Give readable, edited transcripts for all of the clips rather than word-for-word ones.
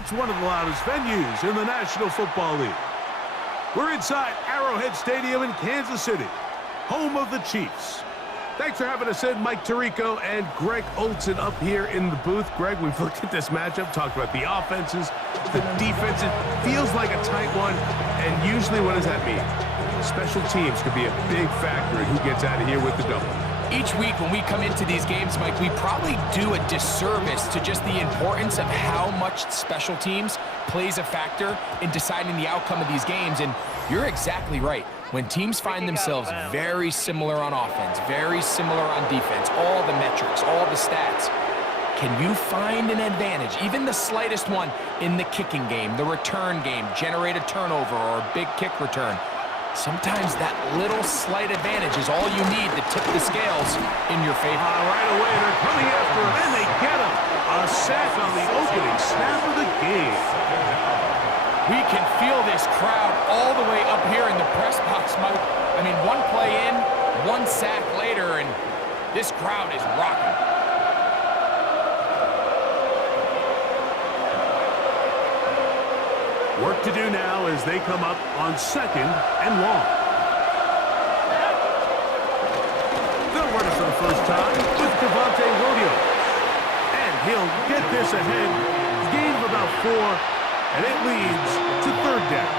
It's one of the loudest venues in the National Football League. We're inside Arrowhead Stadium in Kansas City, home of the Chiefs. Thanks for having us in, Mike Tirico and Greg Olson up here in the booth. Greg, we've looked at this matchup, talked about the offenses, the defense. It feels like a tight one, and usually what does that mean? Special teams could be a big factor in who gets out of here with the double. Each week when we come into these games, Mike, we probably do a disservice to just the importance of how much special teams plays a factor in deciding the outcome of these games. And you're exactly right. When teams find themselves very similar on offense, very similar on defense, all the metrics, all the stats, can you find an advantage, even the slightest one, in the kicking game, the return game, generate a turnover or a big kick return? Sometimes that little slight advantage is all you need to tip the scales in your favor. Right away, they're coming after him, and they get him. A sack on the opening snap of the game. We can feel this crowd all the way up here in the press box, Mike. I mean, one play in, one sack later, and this crowd is rocking. Work to do now as they come up on 2nd and long. They'll run it for the first time with Devontae Rodeo. And he'll get this ahead. Gain of about 4, and it leads to 3rd down.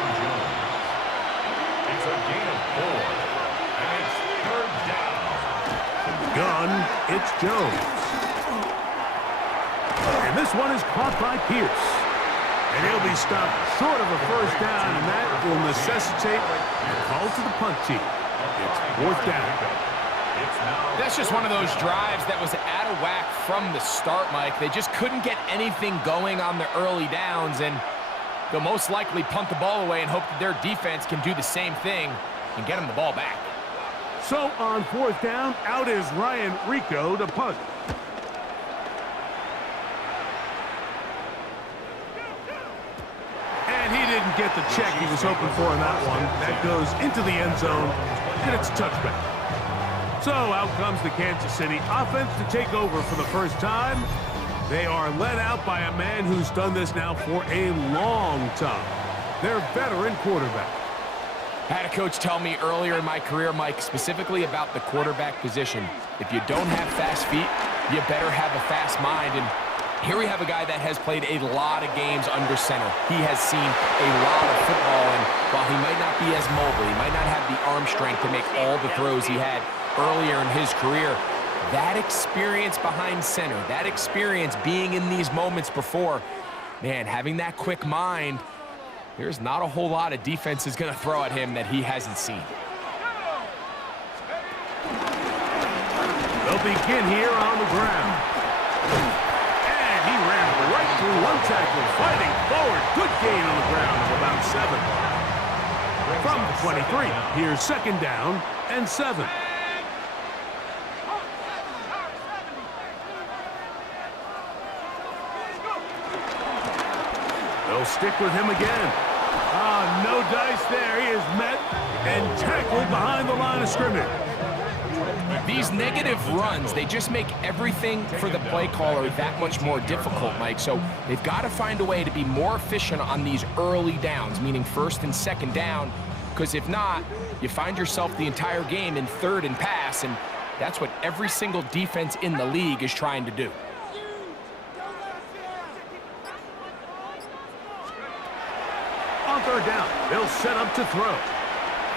It's a gain of 4, and it's 3rd down. From the gun, it's Jones. And this one is caught by Pierce. And he'll be stopped short of a first down, and that will necessitate a call to the punt team. It's 4th down. That's just one of those drives that was out of whack from the start, Mike. They just couldn't get anything going on the early downs, and they'll most likely punt the ball away and hope that their defense can do the same thing and get them the ball back. So on 4th down, out is Ryan Rico to punt. Didn't get the check he was hoping for in that one. That goes into the end zone, and it's a touchback. So out comes the Kansas City offense to take over for the first time. They are led out by a man who's done this now for a long time. Their veteran quarterback. I had a coach tell me earlier in my career, Mike, specifically about the quarterback position. If you don't have fast feet, you better have a fast mind. And here we have a guy that has played a lot of games under center. He has seen a lot of football, and while he might not be as mobile, he might not have the arm strength to make all the throws he had earlier in his career, that experience behind center, that experience being in these moments before, man, having that quick mind, there's not a whole lot of defense is going to throw at him that he hasn't seen. They'll begin here on the ground. He ran right through one tackle, fighting forward. Good gain on the ground of about 7. From the 23, here's 2nd down and 7. They'll stick with him again. No dice there. He is met and tackled behind the line of scrimmage. These negative runs, they just make everything for the play caller that much more difficult, Mike. So they've got to find a way to be more efficient on these early downs, meaning 1st and 2nd down, because if not, you find yourself the entire game in 3rd and pass, and that's what every single defense in the league is trying to do. On 3rd down, they'll set up to throw.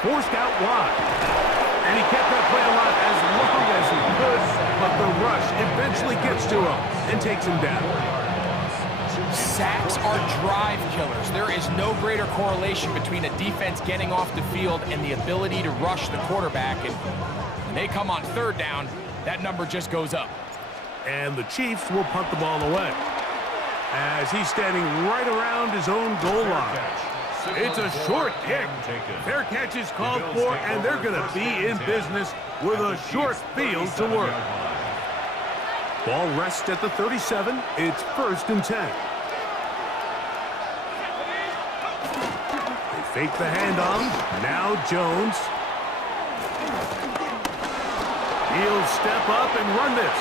Forced out wide. And he kept that play alive as long as he could, but the rush eventually gets to him and takes him down. Sacks are drive killers. There is no greater correlation between a defense getting off the field and the ability to rush the quarterback. And when they come on 3rd down, that number just goes up. And the Chiefs will punt the ball away as he's standing right around his own goal line. It's a short kick. Fair catch is called for, and they're going to be in business with a short field to work. Ball rests at the 37. It's 1st and 10. They fake the handoff. Now Jones. He'll step up and run this.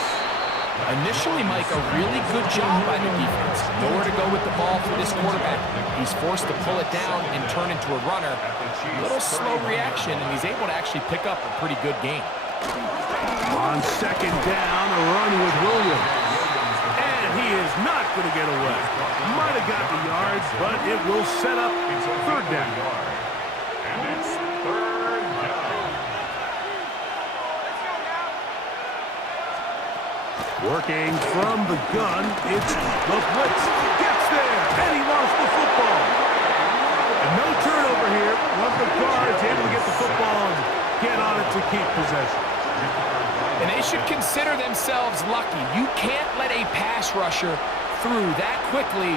Initially, Mike, a really good job by the defense. Nowhere to go with the ball for this quarterback. He's forced to pull it down and turn into a runner. A little slow reaction, and he's able to actually pick up a pretty good game. On second down, a run with Williams. And he is not going to get away. Might have got the yards, but it will set up third down. And it's third down. Working from the gun, it's the blitz. Gets there, and he lost the football. And no turnover here. One of the guards able to get the football and get on it to keep possession. And they should consider themselves lucky. You can't let a pass rusher through that quickly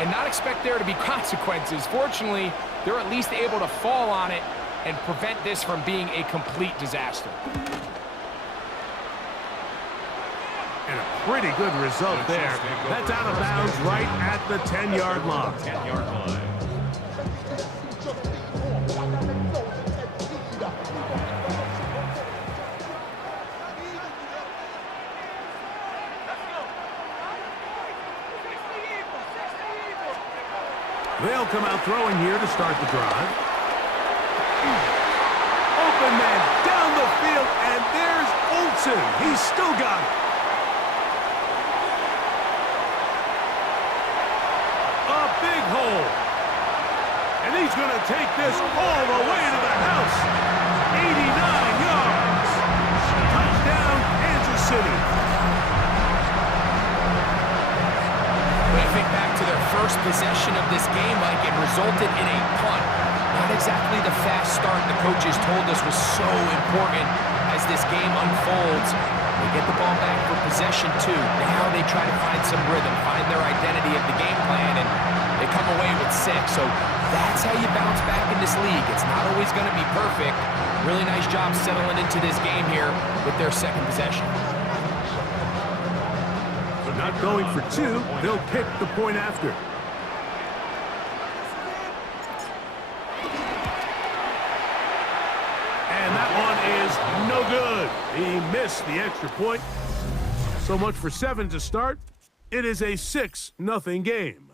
and not expect there to be consequences. Fortunately, they're at least able to fall on it and prevent this from being a complete disaster. And a pretty good result there. That's out of bounds right at the 10-yard line. 10-yard line. They'll come out throwing here to start the drive. Open man down the field, and there's Olsen. He's still got it. A big hole. And he's going to take this all the way to the house. 89 yards. Touchdown, Kansas City. When I think back to their first possession of this game, Mike, it resulted in a punt. Not exactly the fast start the coaches told us was so important as this game unfolds. They get the ball back for possession two. Now they try to find some rhythm, find their identity of the game plan, and they come away with 6. So that's how you bounce back in this league. It's not always going to be perfect. Really nice job settling into this game here with their second possession. Not going for 2, they'll kick the point after. And that one is no good. He missed the extra point. So much for 7 to start. It is a 6-0 game.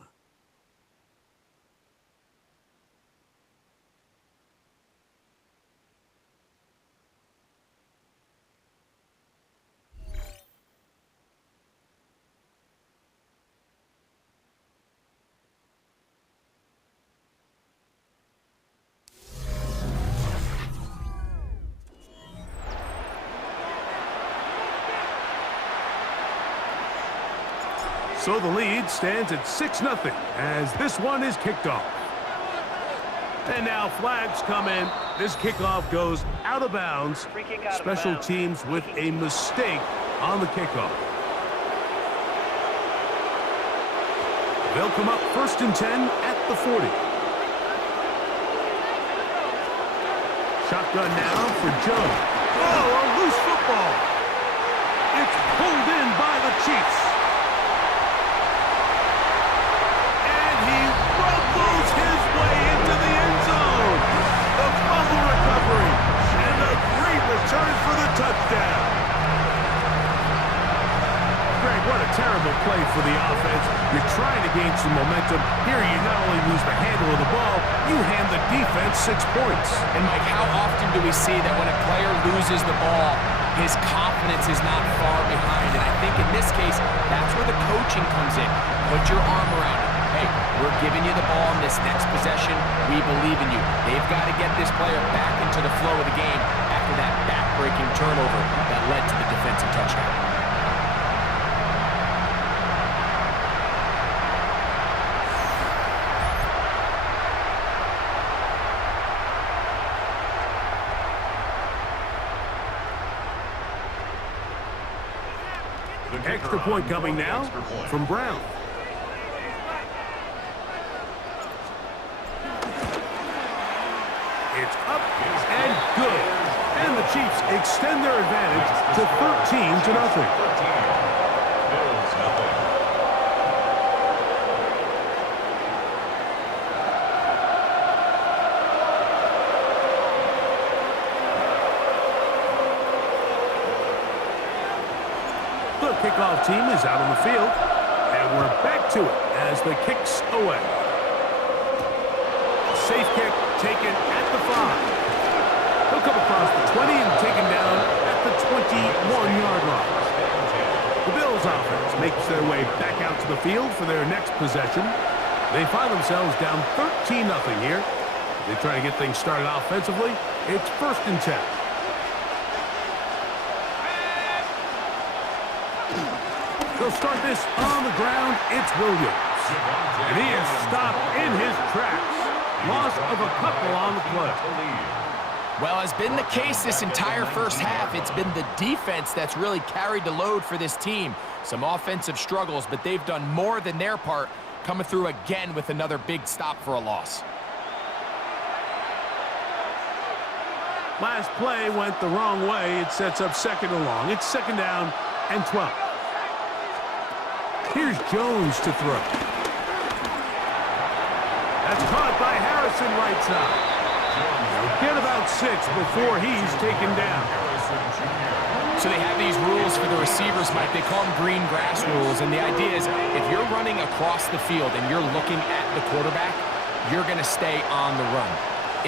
So the lead stands at 6-0 as this one is kicked off. And now flags come in. This kickoff goes out of bounds. Special teams with a mistake on the kickoff. They'll come up 1st and 10 at the 40. Shotgun now for Joe. Oh, a loose football. It's pulled in by the Chiefs. His way into the end zone. The fumble recovery and a great return for the touchdown. Greg, what a terrible play for the offense. You're trying to gain some momentum. Here you not only lose the handle of the ball, you hand the defense 6 points. And Mike, how often do we see that when a player loses the ball, his confidence is not far behind? And I think in this case, that's where the coaching comes in. Put your arm around it. Hey, we're giving you the ball in this next possession. We believe in you. They've got to get this player back into the flow of the game after that back-breaking turnover that led to the defensive touchdown. Extra point coming now from Brown. It's up and good. And the Chiefs extend their advantage to 13-0. Bills nothing. The kickoff team is out on the field. And we're back to it as the kick's away. Safe kick taken at the 5. He'll come across the 20 and taken down at the 21-yard line. The Bills offense makes their way back out to the field for their next possession. They find themselves down 13-0 here. They try to get things started offensively. It's 1st and 10. They'll start this on the ground. It's Williams. And he is stopped in his tracks. Loss of a couple on the play. Well, has been the case this entire first half. It's been the defense that's really carried the load for this team. Some offensive struggles, but they've done more than their part, coming through again with another big stop for a loss. Last play went the wrong way. It sets up 2nd and long. It's 2nd down and 12. Here's Jones to throw. That's caught by Harrison right side. They'll get about 6 before he's taken down. So they have these rules for the receivers, Mike. They call them green grass rules. And the idea is if you're running across the field and you're looking at the quarterback, you're going to stay on the run.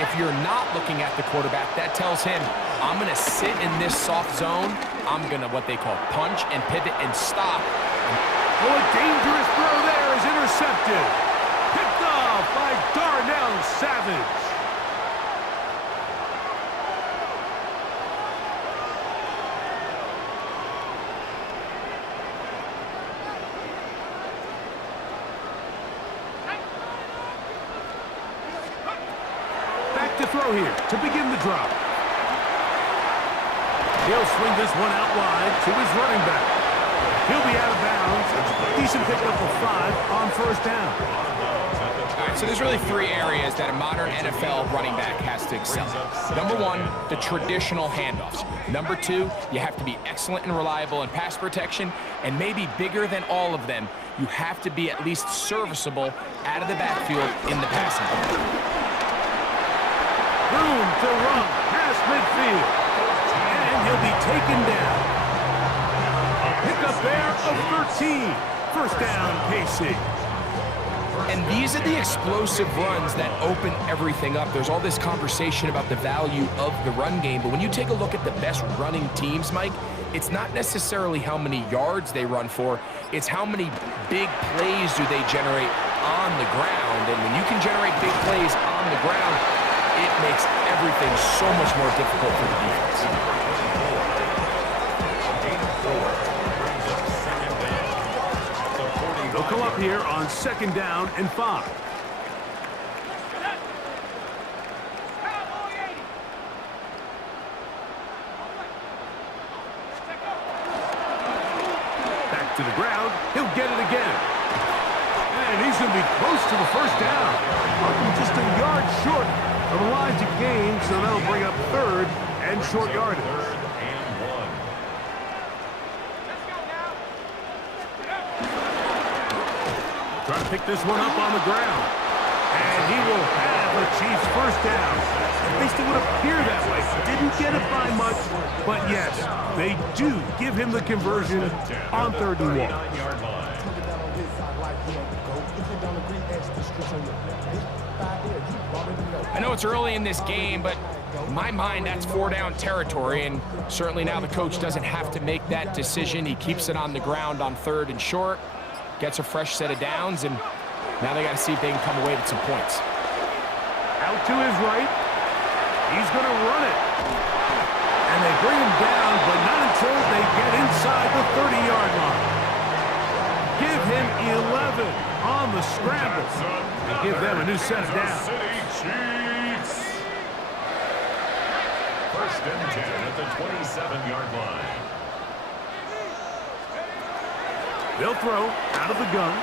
If you're not looking at the quarterback, that tells him, I'm going to sit in this soft zone. I'm going to what they call punch and pivot and stop. Oh, a dangerous throw there is intercepted. Picked off by Darnell Savage. Back to throw here to begin the drive. He'll swing this one out wide to his running back. He'll be out of bounds. Decent pickup of 5 on 1st down. All right, so there's really 3 areas that a modern NFL running back has to excel. Number 1, the traditional handoffs. Number 2, you have to be excellent and reliable in pass protection. And maybe bigger than all of them, you have to be at least serviceable out of the backfield in the passing game. Room to run past midfield. And he'll be taken down. Pickup there of 13. 1st down, KC. And these are the explosive runs that open everything up. There's all this conversation about the value of the run game, but when you take a look at the best running teams, Mike, it's not necessarily how many yards they run for, it's how many big plays do they generate on the ground. And when you can generate big plays on the ground, it makes everything so much more difficult for the defense. They'll come up here on 2nd down and 5. Back to the ground. He'll get it again. And he's going to be close to the 1st down. Just a yard short of the lines of gain, so that'll bring up 3rd and short yardage. Trying to pick this one up on the ground. And he will have the Chiefs' 1st down. At least it would appear that way. Didn't get it by much, but yes, they do give him the conversion on 3rd and 1. I know it's early in this game, but in my mind, that's 4-down territory, and certainly now the coach doesn't have to make that decision. He keeps it on the ground on 3rd and short. Gets a fresh set of downs, and now they got to see if they can come away with some points. Out to his right. He's going to run it. And they bring him down, but not until they get inside the 30-yard line. Give him 11 on the scramble. And give them a new set of downs. 1st and 10 at the 27-yard line. They'll throw out of the gun.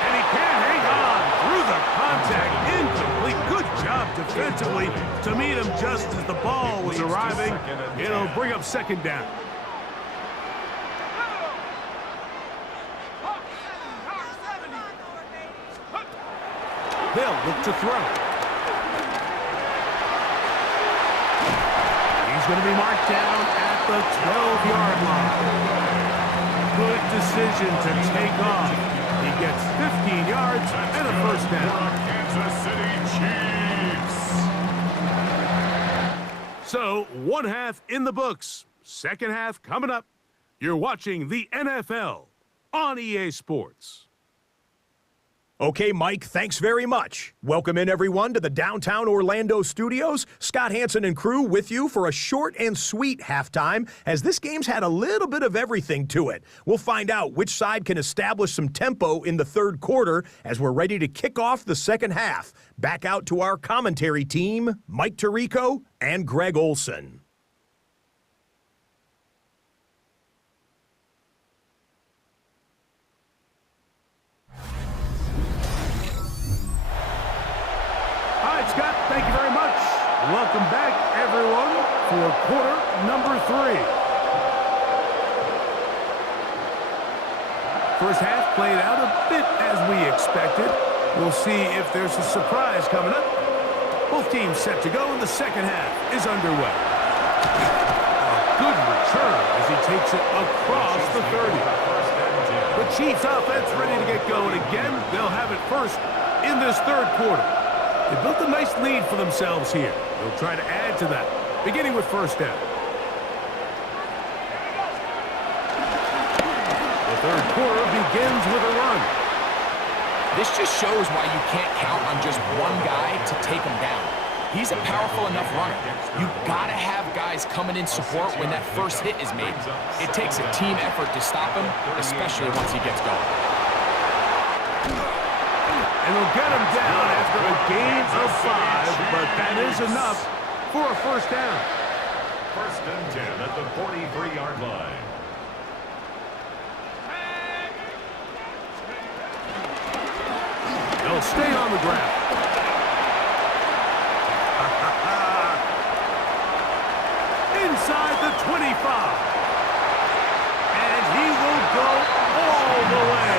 And he can't hang on through the contact. Incomplete. Good job defensively to meet him just as the ball was arriving. It'll bring up 2nd down. They'll look to throw. He's going to be marked down at the 12-yard line. Good decision to take off. He gets 15 yards and a first down. Kansas City Chiefs. So, one half in the books. Second half coming up. You're watching the NFL on EA Sports. Okay, Mike, thanks very much. Welcome in, everyone, to the downtown Orlando studios. Scott Hansen and crew with you for a short and sweet halftime, as this game's had a little bit of everything to it. We'll find out which side can establish some tempo in the third quarter as we're ready to kick off the second half. Back out to our commentary team, Mike Tirico and Greg Olson. Scott, thank you very much. Welcome back, everyone, for quarter number 3. First half played out a bit as we expected. We'll see if there's a surprise coming up. Both teams set to go, and the second half is underway. A good return as he takes it across the 30. The Chiefs offense ready to get going again. They'll have it first in this third quarter. They built a nice lead for themselves here. They'll try to add to that, beginning with first down. The third quarter begins with a run. This just shows why you can't count on just one guy to take him down. He's a powerful enough runner. You've got to have guys coming in support when that first hit is made. It takes a team effort to stop him, especially once he gets going. And they'll get him down after a gain of 5, but that is enough for a first down. First and 10 at the 43-yard line. They'll stay on the ground. Inside the 25. And he will go all the way.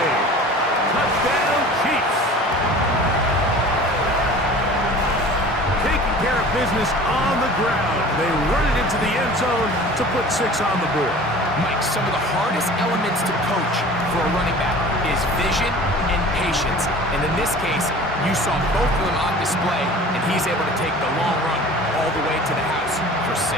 Touchdown, Chiefs. Taking care of business on the ground. They run it into the end zone to put 6 on the board. Mike, some of the hardest elements to coach for a running back is vision and patience. And in this case, you saw both of them on display, and he's able to take the long run all the way to the house for 6.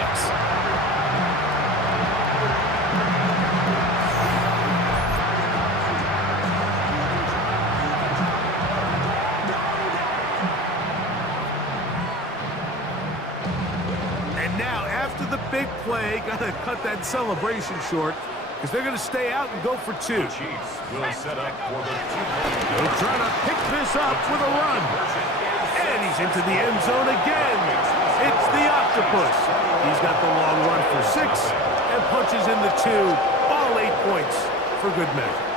The big play, got to cut that celebration short because they're going to stay out and go for 2. Chiefs will set up for the 2. They'll try to pick this up with a run. And he's into the end zone again. It's the octopus. He's got the long run for 6 and punches in the 2. All 8 points for good measure.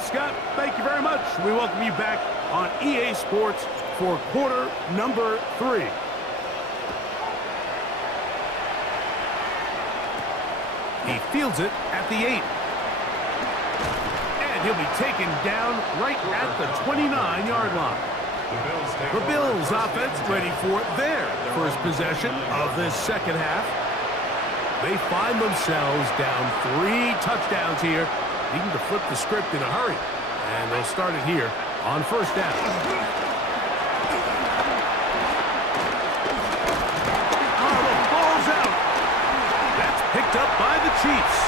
Scott, thank you very much. We welcome you back on EA Sports for quarter number 3. He fields it at the 8. And he'll be taken down right at the 29-yard line. The Bills offense ready for their first possession of this second half. They find themselves down 3 touchdowns here, needing to flip the script in a hurry. And they'll start it here on first down. Oh, the ball's out. That's picked up by the Chiefs.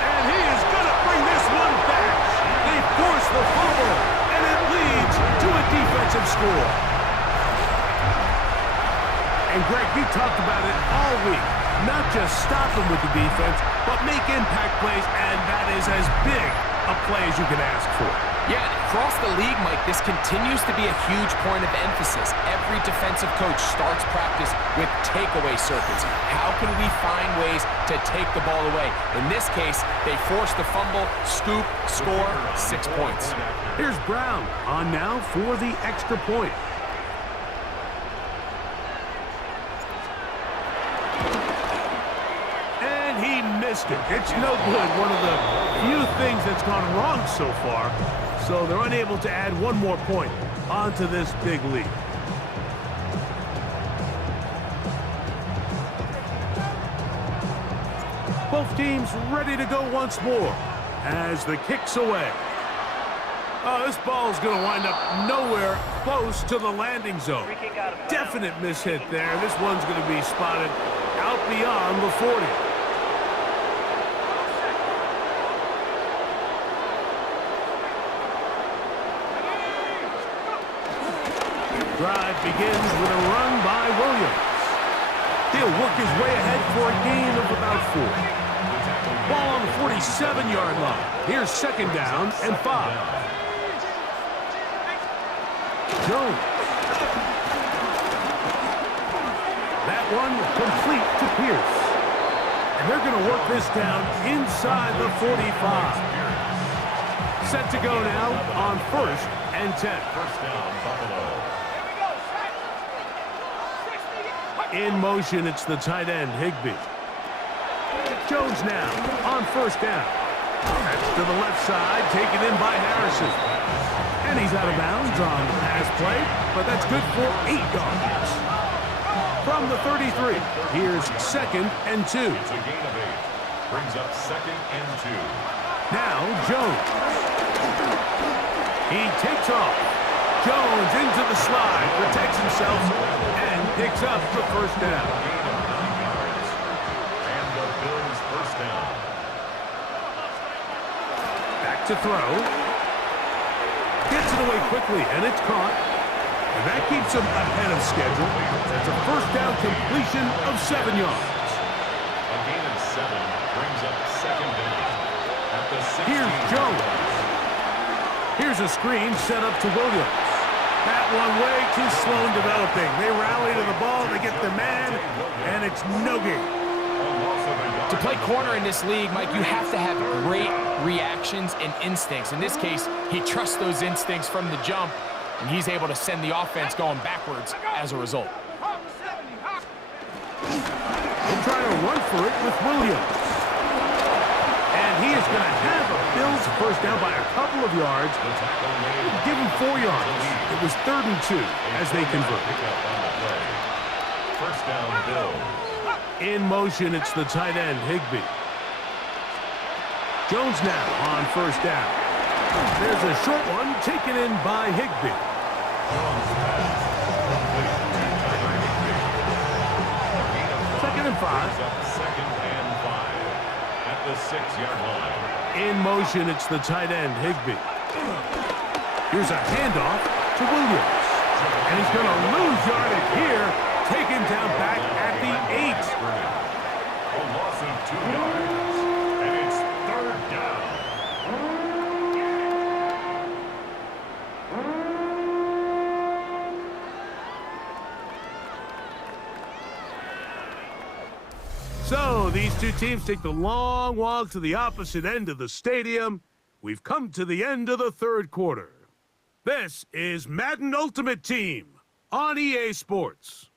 And he is going to bring this one back. They force the fumble, and it leads to a defensive score. And Greg, you talked about it all week. Not just stop them with the defense, but make impact plays, and that is as big a play as you can ask for. Yeah, and across the league, Mike, this continues to be a huge point of emphasis. Every defensive coach starts practice with takeaway circuits. How can we find ways to take the ball away? In this case, they forced the fumble, scoop, score, 6 points. Here's Brown on now for the extra point. And he missed it. It's no good. One of the few things that's gone wrong so far. So they're unable to add one more point onto this big lead. Both teams ready to go once more as the kick's away. Oh, this ball's going to wind up nowhere close to the landing zone. Definite mishit there. This one's going to be spotted out beyond the 40. Drive begins with a run by Williams. He'll work his way ahead for a gain of about 4. Ball on the 47-yard line. Here's second down and 5. Jones. That one complete to Pierce. And they're going to work this down inside the 45. Set to go now on 1st and 10. First down, Buffalo. In motion, it's the tight end, Higbee. Jones now on 1st down. That's to the left side, taken in by Harrison. And he's out of bounds on the pass play, but that's good for 8 yards. From the 33, here's 2nd and 2. It's a gain of 8. Brings up 2nd and 2. Now Jones. He takes off. Jones into the slide, protects himself, and picks up the 1st down. Gain of 9 yards. And the Bills' 1st down. Back to throw. Gets it away quickly, and it's caught. And that keeps him ahead of schedule. It's a 1st down completion of 7 yards. A gain of 7 brings up 2nd down. At the 16. Here's Jones. Here's a screen set up to Williams. That one way too slow in developing. They rally to the ball, they get the man, and it's no gain. To play corner in this league, Mike, you have to have great reactions and instincts. In this case, he trusts those instincts from the jump, and he's able to send the offense going backwards as a result. They'll try to run for it with Williams. And he is going to have a Bills 1st down by a couple of yards. Give him 4 yards. It was 3rd and 2 as they convert. 1st down, Bills. In motion, it's the tight end, Higbee. Jones now on 1st down. There's a short one taken in by Higbee. 2nd and 5. 2nd and 5. At the 6-yard line. In motion, it's the tight end, Higbee. Here's a handoff to Williams. And he's going to lose yardage here, taken down back at the 8. A loss of 2 yards. And it's 3rd down. So these two teams take the long walk to the opposite end of the stadium. We've come to the end of the 3rd quarter. This is Madden Ultimate Team on EA Sports.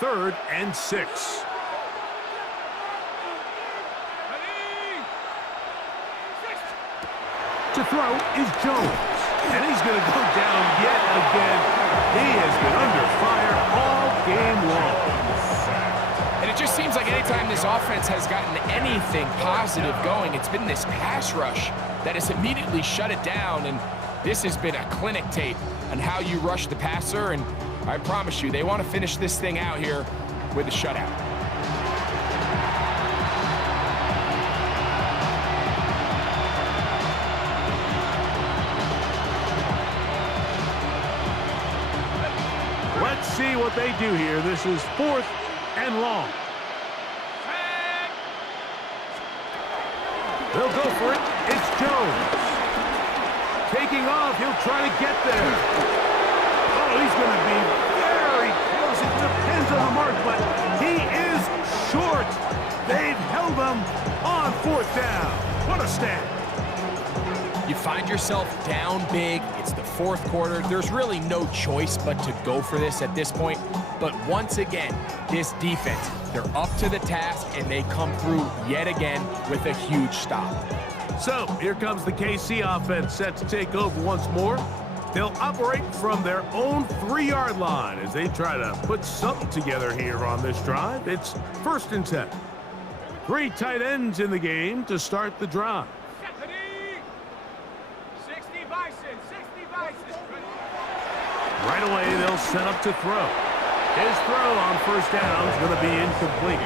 Third and 6. To throw is Jones. And he's going to go down yet again. He has been under fire all game long. And it just seems like anytime this offense has gotten anything positive going, it's been this pass rush that has immediately shut it down. And this has been a clinic tape on how you rush the passer. And I promise you, they want to finish this thing out here with a shutout. Let's see what they do here. This is 4th and long. They'll go for it. It's Jones. Taking off. He'll try to get there. Oh, he's going to be very close. It depends on the mark, but he is short. They've held him on 4th down. What a stand. You find yourself down big. It's the 4th quarter. There's really no choice but to go for this at this point. But once again, this defense, they're up to the task, and they come through yet again with a huge stop. So here comes the KC offense set to take over once more. They'll operate from their own 3-yard line as they try to put something together here on this drive. It's 1st and 10. 3 tight ends in the game to start the drive. Right away, they'll set up to throw. His throw on 1st down is going to be incomplete.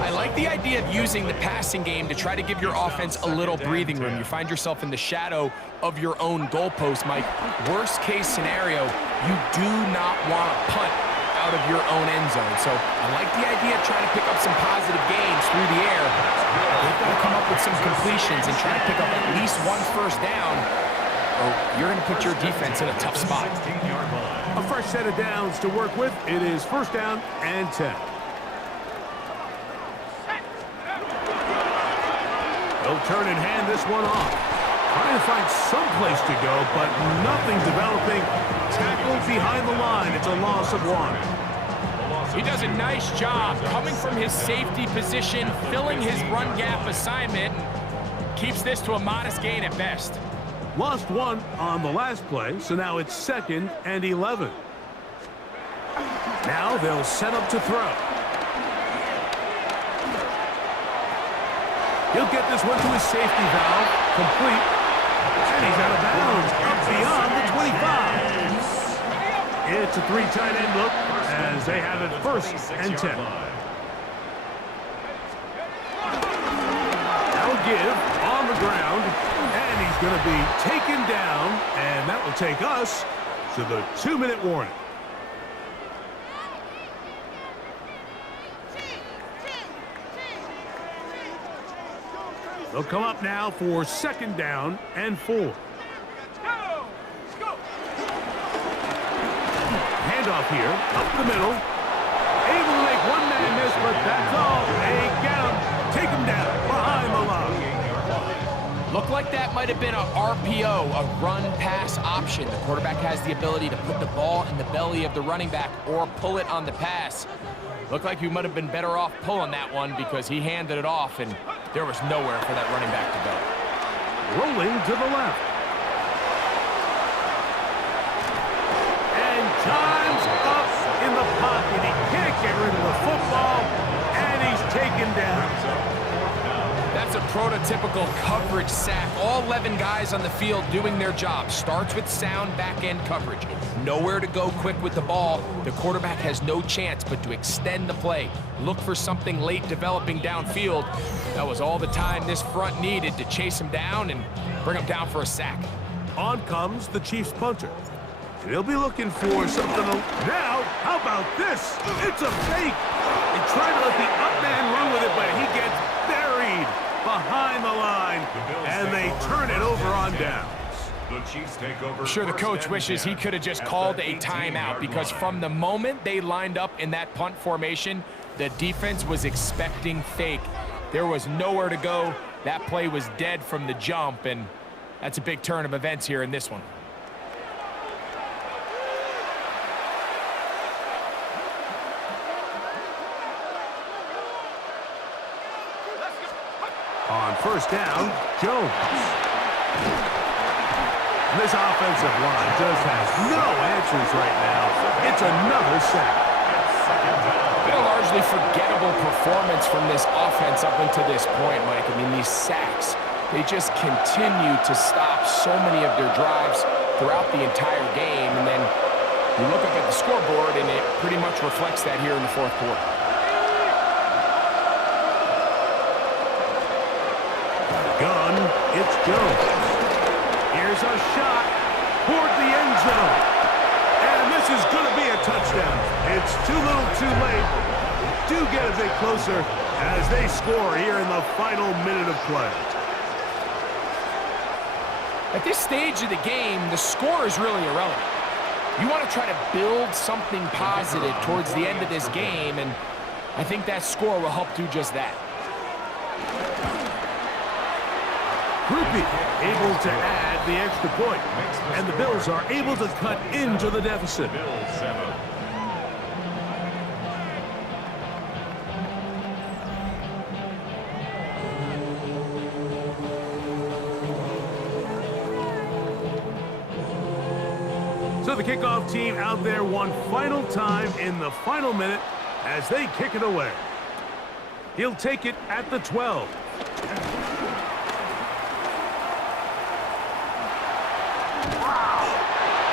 I like the idea of using the passing game to try to give your offense a little breathing room. You find yourself in the shadow of your own goalpost, Mike. Worst case scenario, you do not want to punt out of your own end zone. So I like the idea of trying to pick up some positive gains through the air. They've got to come up with some completions and try to pick up at least 1 first down, or you're going to put your defense in a tough spot. A fresh set of downs to work with. It is 1st down and 10. They'll turn and hand this one off. Trying to find some place to go, but nothing developing. Tackled behind the line. It's a loss of 1. He does a nice job coming from his safety position, filling his run gap assignment, and keeps this to a modest gain at best. Lost 1 on the last play, so now it's 2nd and 11. Now they'll set up to throw. He'll get this one to his safety valve, complete, and he's out of bounds, up beyond the 25. It's a 3 tight end look as they have it 1st and 10. That'll give on the ground, and he's going to be taken down, and that will take us to the 2-minute warning. They'll come up now for 2nd down and 4. Handoff here, up the middle. Able to make one man miss, but that's all. They get him, take him down behind the line. Looked like that might have been a RPO, a run-pass option. The quarterback has the ability to put the ball in the belly of the running back or pull it on the pass. Looked like you might have been better off pulling that one because he handed it off, and there was nowhere for that running back to go. Rolling to the left. And time's up in the pocket. He can't get rid of the football, and he's taken down. That's a prototypical coverage sack. All 11 guys on the field doing their job. Starts with sound back-end coverage. Nowhere to go quick with the ball. The quarterback has no chance but to extend the play. Look for something late developing downfield. That was all the time this front needed to chase him down and bring him down for a sack. On comes the Chiefs punter. He'll be looking for something. Now, how about this? It's a fake. They try to let the up man run with it, but he gets buried behind the line, and they turn it over on downs. The Chiefs take over. I'm sure the coach wishes he could have just called a timeout because from the moment they lined up in that punt formation, the defense was expecting fake. There was nowhere to go. That play was dead from the jump, and that's a big turn of events here in this one. On 1st down, Jones. This offensive line just has no answers right now. It's another sack. Been a largely forgettable performance from this offense up until this point, Mike. I mean, these sacks, they just continue to stop so many of their drives throughout the entire game. And then You look up at the scoreboard, and it pretty much reflects that here in the fourth quarter. Gun, it's Jones. Here's a shot toward the end zone. And this is going to be a touchdown. It's too little too late. Do get a bit closer as they score here in the final minute of play. At this stage of the game, the score is really irrelevant. You want to try to build something positive towards the end of this game, and I think that score will help do just that. Groupie able to add the extra point, and the Bills are able to cut into the deficit. Bills 7. So the kickoff team out there one final time in the final minute as they kick it away. He'll take it at the 12.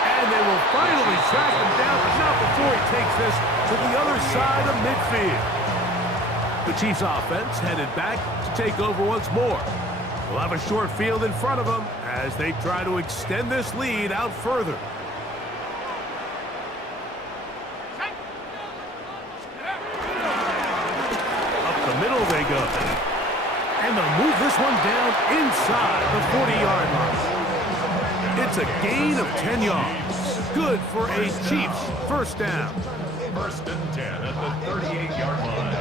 And they will finally track him down, but not before he takes this to the other side of midfield. The Chiefs offense headed back to take over once more. They'll have a short field in front of them as they try to extend this lead out further. Middle they go. And they'll move this one down inside the 40-yard line. It's a gain of 10 yards. Good for a Chiefs first down. First and 10 at the 38-yard line.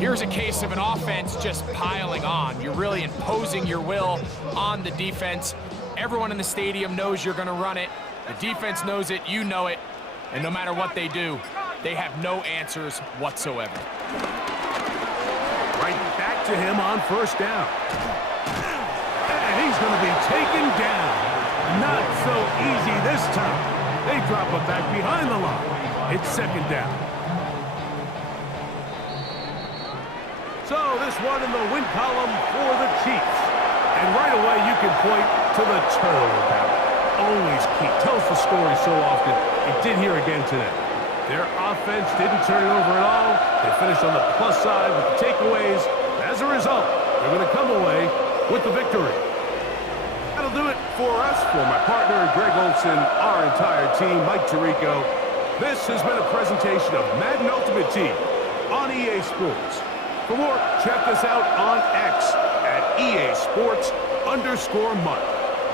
Here's a case of an offense just piling on. You're really imposing your will on the defense. Everyone in the stadium knows you're going to run it. The defense knows it. You know it. And no matter what they do, they have no answers whatsoever. Right back to him on first down. And he's going to be taken down. Not so easy this time. They drop him back behind the line. It's second down. So this one in the win column for the Chiefs. And right away you can point to the turnover battle. Always key. Tells the story so often. It did here again today. Their offense didn't turn it over at all. They finished on the plus side with the takeaways. As a result, they're going to come away with the victory. That'll do it for us. For my partner, Greg Olson, our entire team, Mike Tirico. This has been a presentation of Madden Ultimate Team on EA Sports. For more, check us out on X at EA Sports_Mark.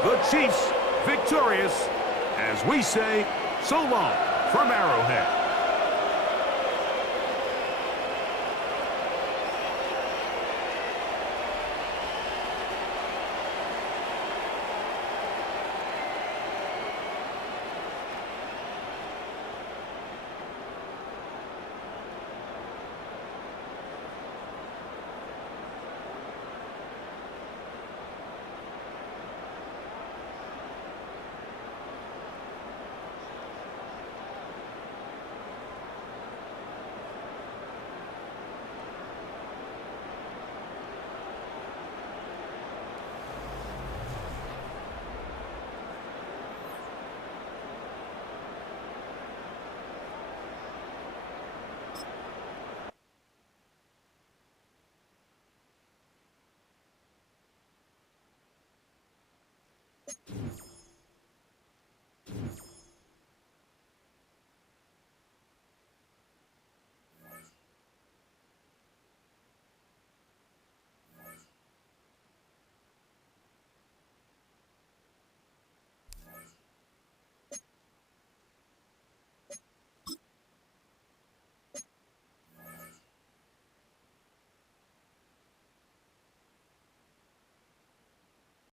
The Chiefs victorious, as we say, so long from Arrowhead.